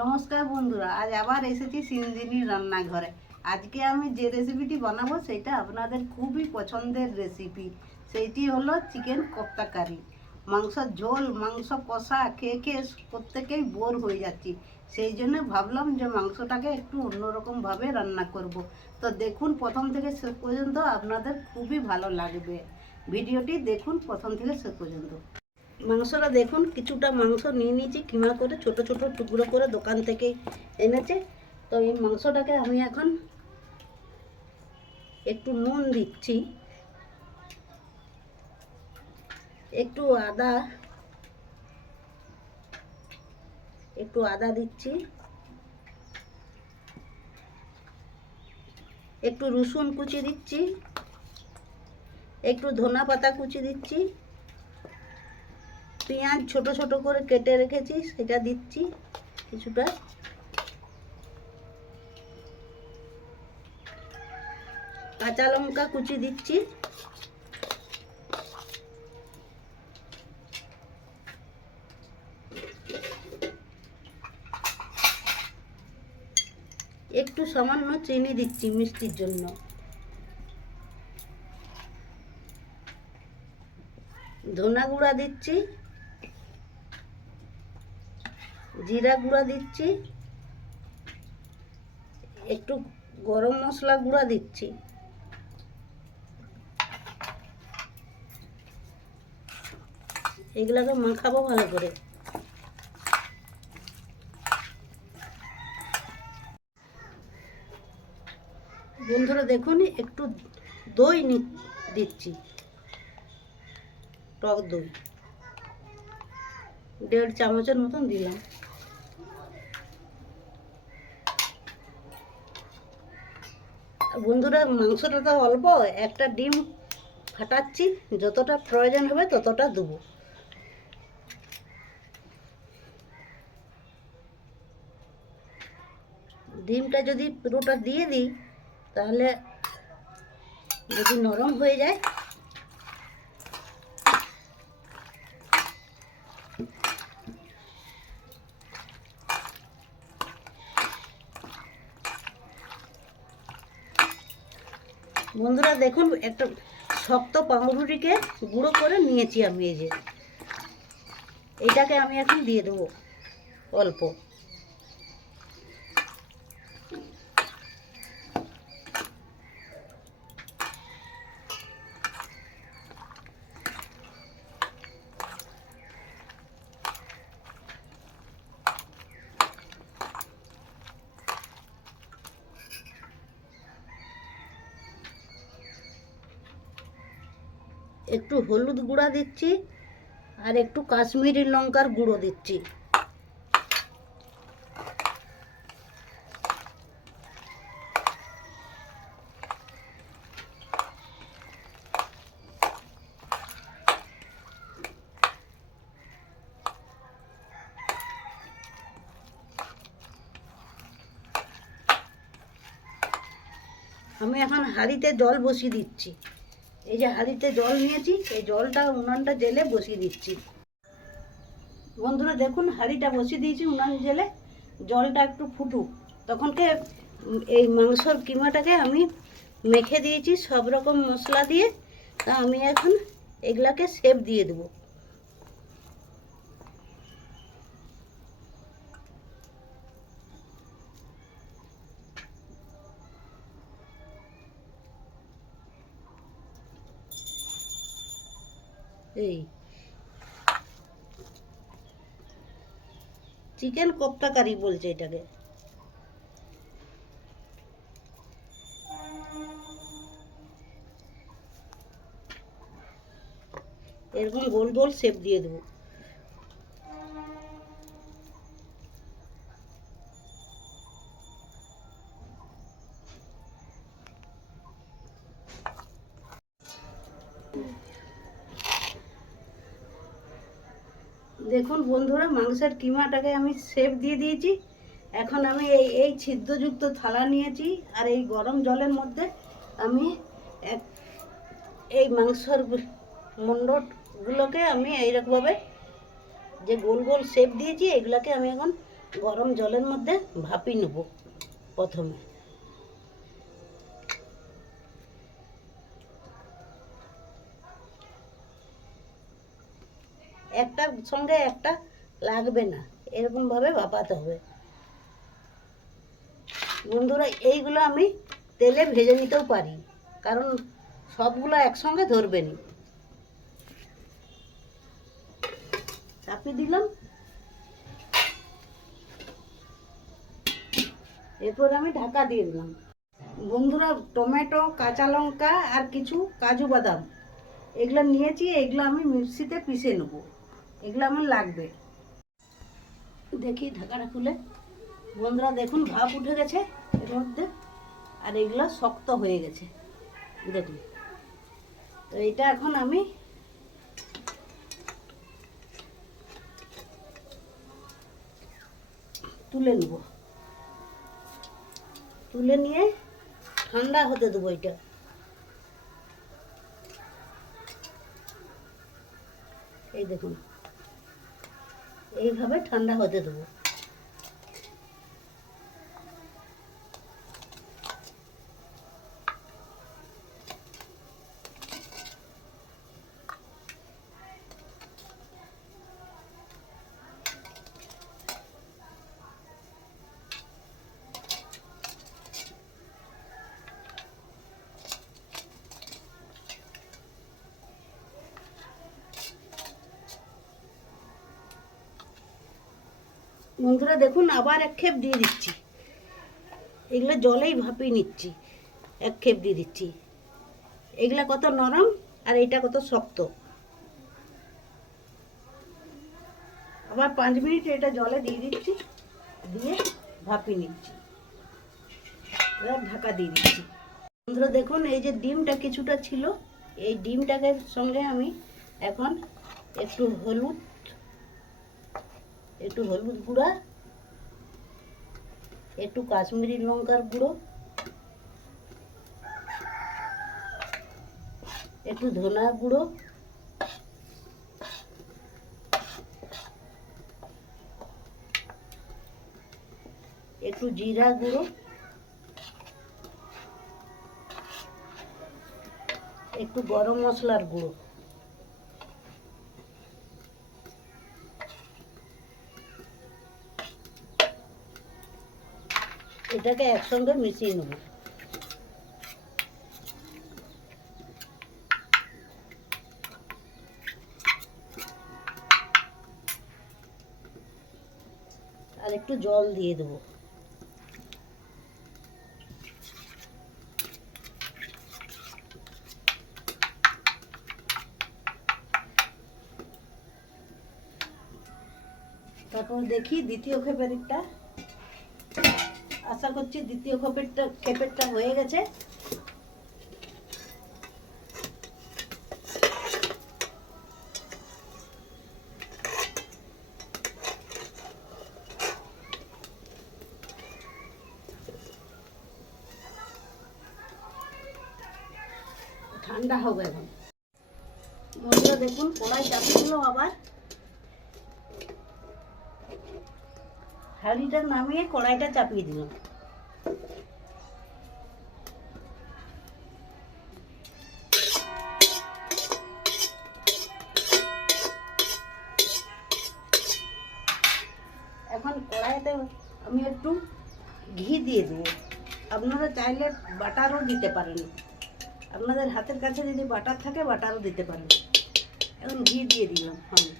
নমস্কার বন্ধুরা, আজ আবার এসেছি সিনদিনীর রান্নাঘরে। আজকে আমি যে রেসিপিটি বানাবো সেটা আপনাদের খুবই পছন্দের রেসিপি সেইটি হলো চিকেন কোপ্তা কারি। মাংস ঝোল, মাংস কষা, খেয়ে খেয়ে প্রত্যেকেই বোর হয়ে যাচ্ছি। সেই জন্য ভাবলাম যে মাংসটাকে একটু অন্যরকমভাবে রান্না করব। তো দেখুন, প্রথম থেকে শেষ পর্যন্ত আপনাদের খুবই ভালো লাগবে। ভিডিওটি দেখুন প্রথম থেকে শেষ পর্যন্ত। মাংসটা দেখুন, কিছুটা মাংস নিয়ে নিয়েছি, কিমা করে, ছোট ছোট টুকরো করে দোকান থেকে এনেছে। তো এই মাংসটাকে আমি এখন একটু নুন দিচ্ছি। একটু আদা একটু আদা দিচ্ছি। একটু রসুন কুচি দিচ্ছি। একটু ধনা পাতা কুচি দিচ্ছি। পেঁয়াজ ছোট ছোট করে কেটে রেখেছি, সেটা দিচ্ছি কিছুটা। কাঁচা লঙ্কা কুচি দিচ্ছি। একটু সামান্য চিনি দিচ্ছি মিষ্টির জন্য। ধনা গুঁড়া দিচ্ছি। জিরা গুঁড়া দিচ্ছি। একটু গরম মশলা গুঁড়া দিচ্ছি। এগুলাকে মাখাবো ভালো করে। বন্ধুরা দেখুন, একটু দই দিচ্ছি। টক দই। দেড় চামচের মতন দিলাম। বন্ধুরা, মাংসটা তো অল্প, একটা ডিম ফাটাচ্ছি, যতটা প্রয়োজন হবে ততটা দেবো। ডিমটা যদি পুরোটা দিয়ে দিই, তাহলে যদি নরম হয়ে যায় বন্ধুরা দেখুন, একটা শক্ত পাউরুটিকে গুঁড়ো করে নিয়েছি আমি এই যে। এটাকে আমি এখন দিয়ে দেবো অল্প একটু হলুদ গুঁড়া দিচ্ছি আর একটু কাশ্মীরি লঙ্কার গুঁড়ো দিচ্ছি। আমি এখন হাঁড়িতে জল বসিয়ে দিচ্ছি। এই যে হাঁড়িতে জল নিয়েছি, এই জলটা, উনানটা জেলে বসিয়ে দিচ্ছি। বন্ধুরা, দেখুন, হাঁড়িটা বসিয়ে দিয়েছি উনান জেলে, জলটা একটু ফুটুক। তখনকে এই মাংসর কিমাটাকে আমি মেখে দিয়েছি, সব রকম মশলা দিয়ে। তা আমি এখন এগুলাকে সেপ দিয়ে দেবো। এই। চিকেন কোপ্তা কারি বলছে এটাকে। এরকম গোল গোল শেপ দিয়ে দেবো। দেখুন বন্ধুরা, মাংসের কিমাটাকে আমি শেপ দিয়ে দিয়েছি। এখন আমি এই এই ছিদ্রযুক্ত থালা নিয়েছি আর এই গরম জলের মধ্যে আমি এক, এই মাংসর মুন্ডগুলোকে আমি এইরকমভাবে যে গোল গোল শেপ দিয়েছি, এগুলোকে আমি এখন গরম জলের মধ্যে ভাপি নেব প্রথমে। একটার সঙ্গে একটা লাগবে না। এরকমভাবে ভাপাতে হবে। বন্ধুরা, এইগুলো আমি তেলে ভেজে নিতেও পারি, কারণ সবগুলো একসঙ্গে ধরবে নি। চাপিয়ে দিলাম। এরপর আমি ঢাকা দিয়ে দিলাম। বন্ধুরা, টমেটো, কাঁচা লঙ্কা আর কিছু কাজু বাদাম, এগুলো নিয়েছি, এগুলো আমি মিক্সিতে পিষে নেব। এগুলো আমার লাগবে। দেখি ঢাকাটা খুলে। বন্ধুরা দেখুন ভাপ উঠে গেছে এর মধ্যে, আর এগুলো শক্ত হয়ে গেছে। দেখুন। তো এটা এখন আমি তুলে নেব। তুলে নিয়ে ঠান্ডা হতে দেবো এটা। এই দেখুন। এইভাবে ঠান্ডা হতে দেবো। বন্ধুরা, দেখুন, আবার এক খেপ দিয়ে দিচ্ছি। এগুলো জলেই ভাপিয়ে নিচ্ছি। এক খেপ দিয়ে দিচ্ছি। এগুলা কত নরম আর এইটা কত শক্ত। আবার পাঁচ মিনিট এটা জলে দিয়ে দিচ্ছি, দিয়ে ভাপিয়ে নিচ্ছি। এবার ঢাকা দিয়ে দিচ্ছি। বন্ধুরা, দেখুন, এই যে ডিমটা কিছুটা ছিল, এই ডিমটাকে সঙ্গে আমি এখন একটু হলুদ একটু হলুদ গুঁড়া, একটু কাশ্মীরি লঙ্কার গুঁড়ো, একটু ধনা গুঁড়ো, একটু জিরা গুঁড়ো, একটু গরম মশলার গুঁড়ো। এটাকে একসঙ্গে মিশিয়ে নেব। আর একটু জল দিয়ে দেবো। তারপর দেখি দ্বিতীয় খেপেরটা আশা করছি দ্বিতীয় খেপেরটা খেপেরটা হয়ে গেছে। ঠান্ডা হবে এখন। বন্ধুরা, দেখুন, কড়াই চাপিয়ে দিল আবার। হাঁড়িটা নামিয়ে কড়াইটা চাপিয়ে দিলাম। দিতে পারেন। আপনাদের হাতের কাছে যদি বাটার থাকে, বাটারও দিতে পারেন। এখন ঘি দিয়ে দিলাম আমি।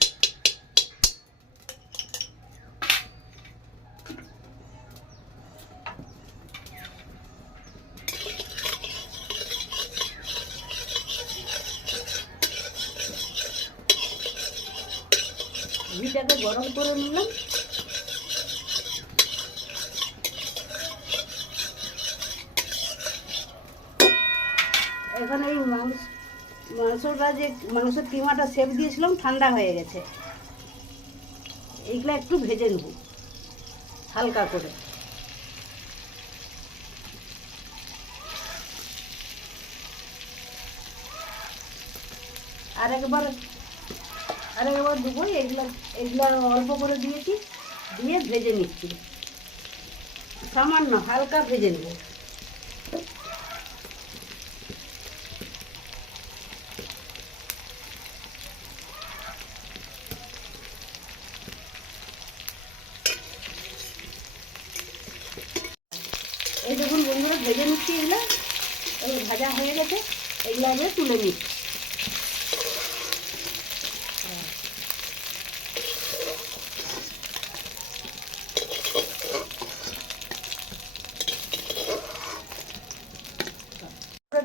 ঘিটাকে গরম করে নিলাম। এখন এই মাংস, মাংসটা যে, মাংসের কিমাটা সেপ দিয়েছিলাম, ঠান্ডা হয়ে গেছে। এইগুলো একটু ভেজে নেব, হালকা করে। আর একবার আর একবার দেবো এগুলো এগুলো অল্প করে দিয়েছি, দিয়ে ভেজে নিচ্ছি। সামান্য হালকা ভেজে নেব এই দেখুন বন্ধুরা ভেজে নিচ্ছি এগুলো। এই ভাজা হয়ে গেছে এগুলো আগে তুলে নিচ্ছি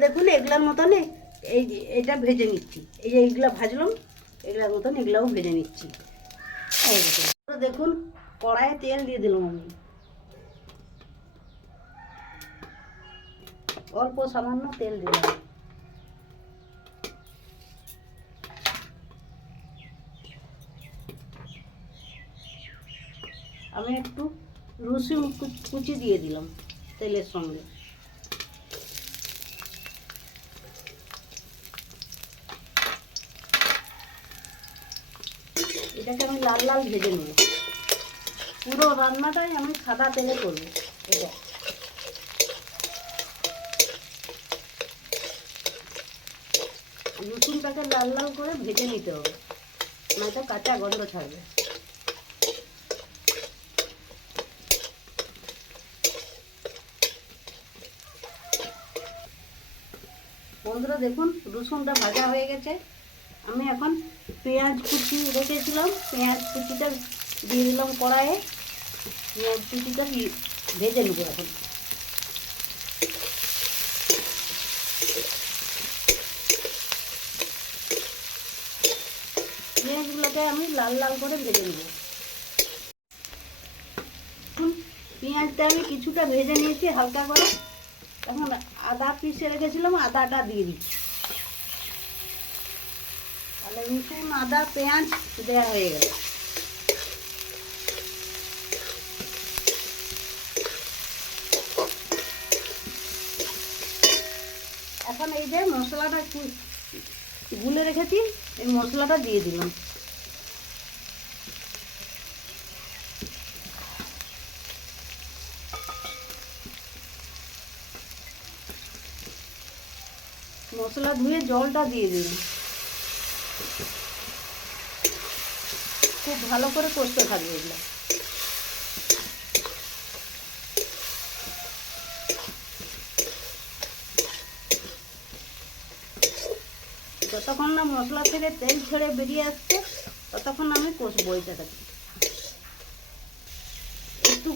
দেখুন, এগুলার মতন এই এটা ভেজে নিচ্ছি। এই যে এইগুলা ভাজলাম, এগুলার মতন এগুলাও ভেজে নিচ্ছি। দেখুন, কড়াইয়ে তেল দিয়ে দিলাম আমি। অল্প সামান্য তেল দিলাম। আমি একটু রসুন কু- কুচি দিয়ে দিলাম তেলের সঙ্গে। এটাকে আমি লাল লাল ভেজে নেব। পুরো রান্নাটাই আমি সাদা তেলে করব। এটা লাল লাল করে ভেজে নিতে হবে। নয়তো কাঁচা গন্ধ থাকবে বন্ধুরা, দেখুন, রসুনটা ভাজা হয়ে গেছে। আমি এখন পেঁয়াজ কুচি রেখেছিলাম। পেঁয়াজ কুচিটা দিয়ে দিলাম কড়াইয়ে। পেঁয়াজ কুচিটা ভেজে নেব এখন পেঁয়াজগুলোকে আমি লাল লাল করে ভেজে নেব। এখন পেঁয়াজটা আমি কিছুটা ভেজে নিয়েছি, হালকা করে। তখন আদা পিষে রেখেছিলাম, আদাটা দিয়ে দিচ্ছি। তাহলে রসুন আদা, পেঁয়াজ দেওয়া হয়ে গেল। এখন এই যে মশলাটা গুলে রেখেছি, এই মশলাটা দিয়ে দিলাম। মশলা ধুয়ে জলটা দিয়ে দিন খুব ভালো করে কষতে থাকবে এগুলো। যতক্ষণ না মশলা থেকে তেল ছেড়ে বেরিয়ে আসছে, ততক্ষণ আমি কষবো এটাকে। একটু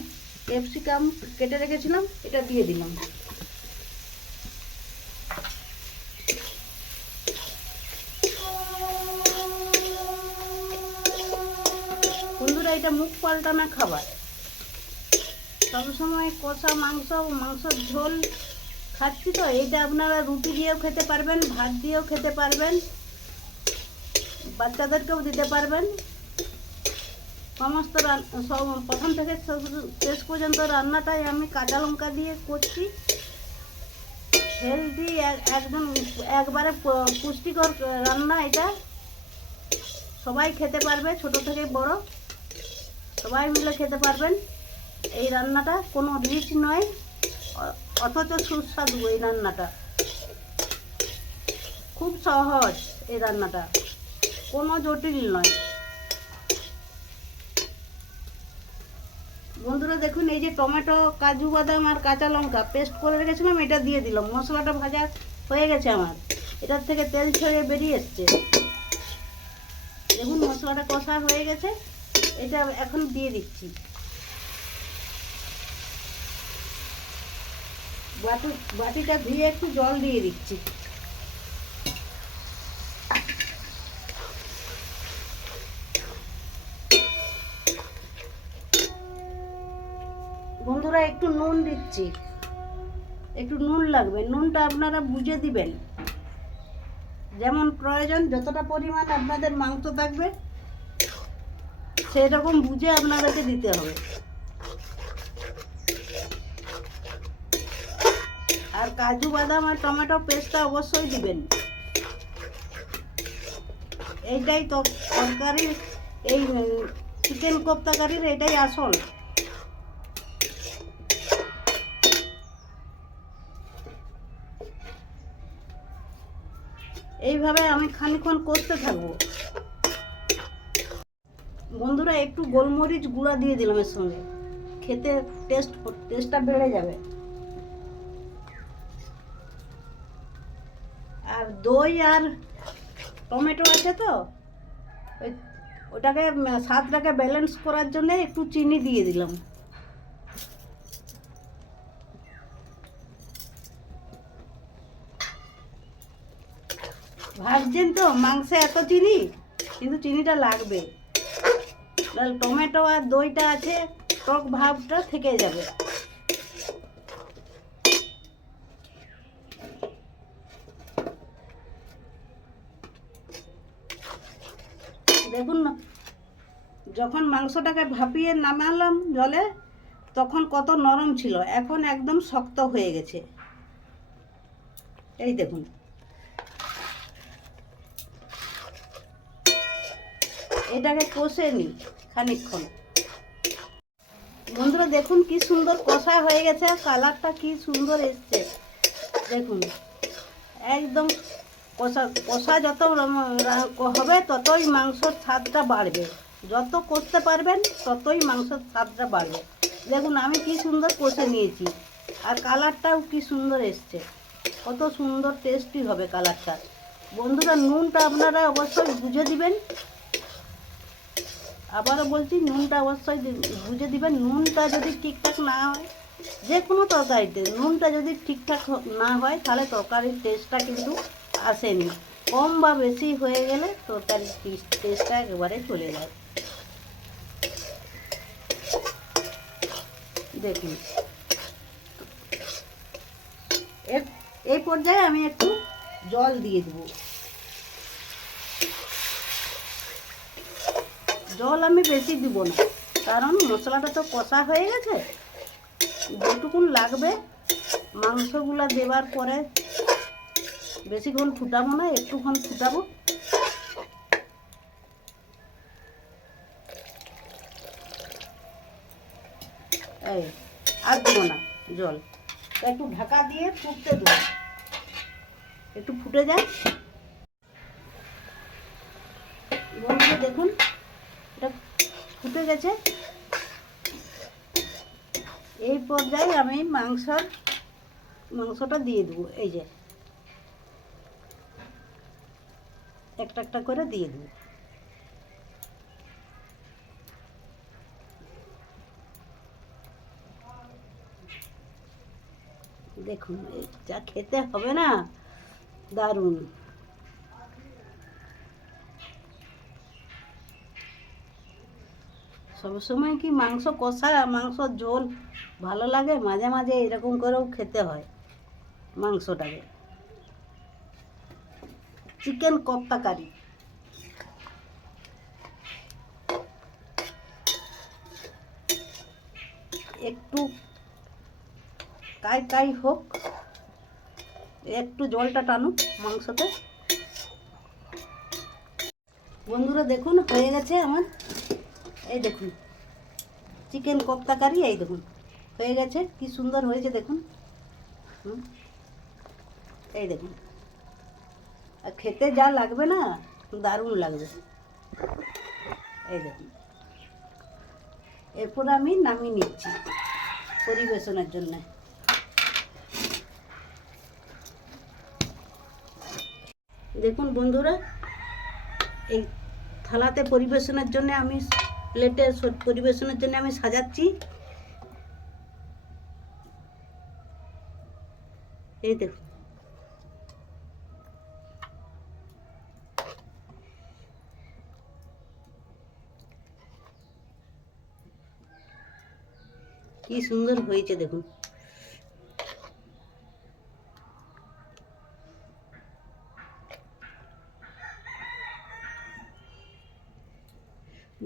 ক্যাপসিকাম কেটে রেখেছিলাম, এটা দিয়ে দিলাম বন্ধুরা এটা মুখ পাল্টানো খাবার। সবসময় কষা মাংস, মাংসর ঝোল খাচ্ছি তো, এটা আপনারা রুটি দিয়েও খেতে পারবেন, ভাত দিয়েও খেতে পারবেন, বাচ্চাদেরকেও দিতে পারবেন। সমস্ত প্রথম থেকে শেষ পর্যন্ত রান্নাটাই আমি কাঁচা লঙ্কা দিয়ে করছি। হেলদি একদম একবারে পুষ্টিকর রান্না এটা। সবাই খেতে পারবে, ছোট থেকে বড়। সবাই মিলে খেতে পারবেন। এই রান্নাটা কোনো রিচ নয়, অথচ সুস্বাদু এই রান্নাটা। খুব সহজ এই রান্নাটা, কোনো জটিল নয়। বন্ধুরা, দেখুন, এই যে টমেটো, কাজু, বাদাম আর কাঁচা লঙ্কা পেস্ট করে রেখেছিলাম, এটা দিয়ে দিলাম। মশলাটা ভাজা হয়ে গেছে আমার। এটার থেকে তেল ছড়িয়ে বেরিয়ে এসছে। দেখুন, মশলাটা কষা হয়ে গেছে। এটা এখন দিয়ে দিচ্ছি। বাটি, বাটিটা ধুয়ে একটু জল দিয়ে দিচ্ছি। বন্ধুরা, একটু নুন দিচ্ছি। একটু নুন লাগবে। নুনটা আপনারা বুঝে দিবেন। যেমন প্রয়োজন, যতটা পরিমাণ আপনাদের মাংস থাকবে সেই রকম বুঝে আপনাদেরকে দিতে হবে। আর কাজু, বাদাম আর টমেটো পেস্টটা অবশ্যই দিবেন। এইটাই তরকারির, এই চিকেন কোপ্তা কারির এটাই আসল। এইভাবে আমি খানিক্ষণ করতে থাকব। বন্ধুরা, একটু গোলমরিচ গুঁড়া দিয়ে দিলাম এর সঙ্গে। খেতে টেস্ট টেস্টটা বেড়ে যাবে। আর দই আর টমেটো আছে তো, ওই ওটাকে স্বাদটাকে ব্যালেন্স করার জন্য একটু চিনি দিয়ে দিলাম। ভাবছেন তো, মাংসে এত চিনি, কিন্তু চিনিটা লাগবে। নাহলে টমেটো আর দইটা আছে, টক ভাবটা থেকে যাবে। দেখুন না, যখন মাংসটাকে ভাপিয়ে নামালাম জলে, তখন কত নরম ছিল, এখন একদম শক্ত হয়ে গেছে। এই দেখুন। এটাকে কষে নিই। খানিকক্ষণ। বন্ধুরা, দেখুন কি সুন্দর কষা হয়ে গেছে কালারটা কি সুন্দর এসছে। দেখুন, একদম কষা কষা যত হবে ততই মাংসর স্বাদটা বাড়বে। যত করতে পারবেন, ততই মাংসর স্বাদটা বাড়বে। দেখুন, আমি কি সুন্দর কষে নিয়েছি। আর কালারটাও কি সুন্দর এসছে। কত সুন্দর টেস্টি হবে কালারটা। বন্ধুরা, নুনটা আপনারা অবশ্যই বুঝে দিবেন। আবারও বলছি, নুনটা অবশ্যই বুঝে দিবেন, নুনটা যদি ঠিকঠাক না হয় যে কোনো তরকারিতে নুনটা যদি ঠিকঠাক না হয়, তাহলে তরকারির টেস্টটা কিন্তু আসেনি। কম বা বেশি হয়ে গেলে তরকারির টেস্টটা একেবারে চলে যায়। দেখুন। এই পর্যায়ে আমি একটু জল দিয়ে দেবো। জল আমি বেশি দিব না। কারণ মশলাটা তো কষা হয়ে গেছে। যেটুকুন লাগবে, মাংসগুলা দেওয়ার পরে বেশিক্ষণ ফুটাবো না, একটুক্ষণ ফুটাবো। এই, আর দেবো না জল। একটু ঢাকা দিয়ে ফুটতে দেবো। একটু ফুটে যায়। দেখুন। ফুটে গেছে। এই পর্যায়ে আমি মাংসর মাংসটা দিয়ে দেবো, এই যে। একটা একটা করে দিয়ে দেবো। দেখুন যা খেতে হবে না, দারুণ। সবসময় কি মাংস কষা, মাংস ঝোল ভালো লাগে? মাঝে মাঝে এরকম করেও খেতে হয় মাংসটাকে। Chicken kofta curry. একটু কাই কাই হোক, একটু জলটা টানুক মাংসতে। বন্ধুরা দেখুন, হয়ে গেছে আমার এই দেখুন চিকেন কোপ্তা কারি এই দেখুন, হয়ে গেছে, কি সুন্দর হয়েছে দেখুন এই দেখুন। আর খেতে যা লাগবে না, দারুণ লাগবে। এই দেখুন, এরপর আমি নামিয়ে নিচ্ছি পরিবেশনের জন্য। দেখুন বন্ধুরা, এই থালাতে পরিবেশনের জন্য আমি প্লেটে পরিবেশনের জন্য আমি সাজাচ্ছি। এই দেখুন। কি সুন্দর হয়েছে দেখুন।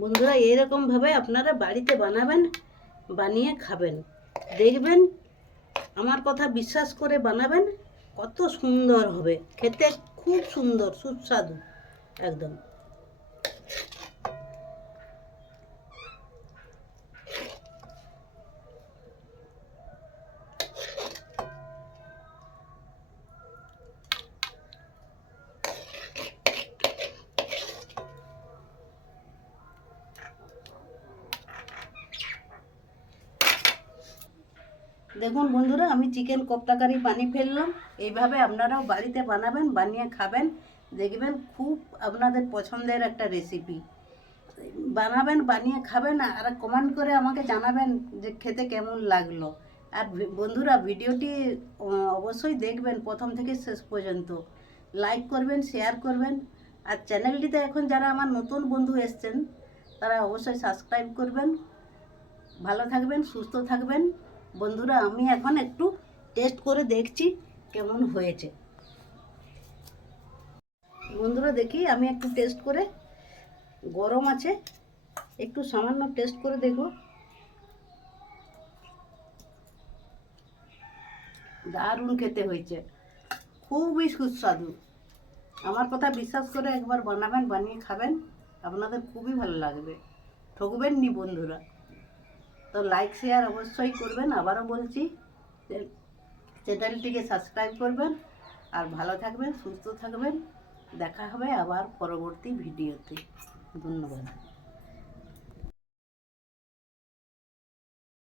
বন্ধুরা এরকমভাবে আপনারা বাড়িতে বানাবেন, বানিয়ে খাবেন। দেখবেন, আমার কথা বিশ্বাস করে বানাবেন, কত সুন্দর হবে। খেতে খুব সুন্দর, সুস্বাদু, একদম। দেখুন বন্ধুরা, আমি চিকেন কোপ্তাকারি বানিয়ে ফেললাম। এইভাবে আপনারাও বাড়িতে বানাবেন, বানিয়ে খাবেন। দেখবেন খুব আপনাদের পছন্দের একটা রেসিপি বানাবেন, বানিয়ে খাবেন, আর কমেন্ট করে আমাকে জানাবেন যে খেতে কেমন লাগল। আর বন্ধুরা, ভিডিওটি অবশ্যই দেখবেন প্রথম থেকে শেষ পর্যন্ত। লাইক করবেন শেয়ার করবেন। আর চ্যানেলটিতে এখন যারা আমার নতুন বন্ধু এসছেন, তারা অবশ্যই সাবস্ক্রাইব করবেন। ভালো থাকবেন, সুস্থ থাকবেন। বন্ধুরা, আমি এখন একটু টেস্ট করে দেখছি কেমন হয়েছে। বন্ধুরা, দেখি, আমি একটু টেস্ট করে, গরম আছে, একটু সামান্য টেস্ট করে দেখো দারুণ খেতে হয়েছে, খুবই সুস্বাদু। আমার কথা বিশ্বাস করে একবার বানাবেন, বানিয়ে খাবেন, আপনাদের খুবই ভালো লাগবে। ঠকবেন নি বন্ধুরা। তো লাইক শেয়ার অবশ্যই করবেন। আবারও বলছি চ্যানেলটিকে সাবস্ক্রাইব করবেন আর ভালো থাকবেন, সুস্থ থাকবেন। দেখা হবে আবার পরবর্তী ভিডিওতে ধন্যবাদ।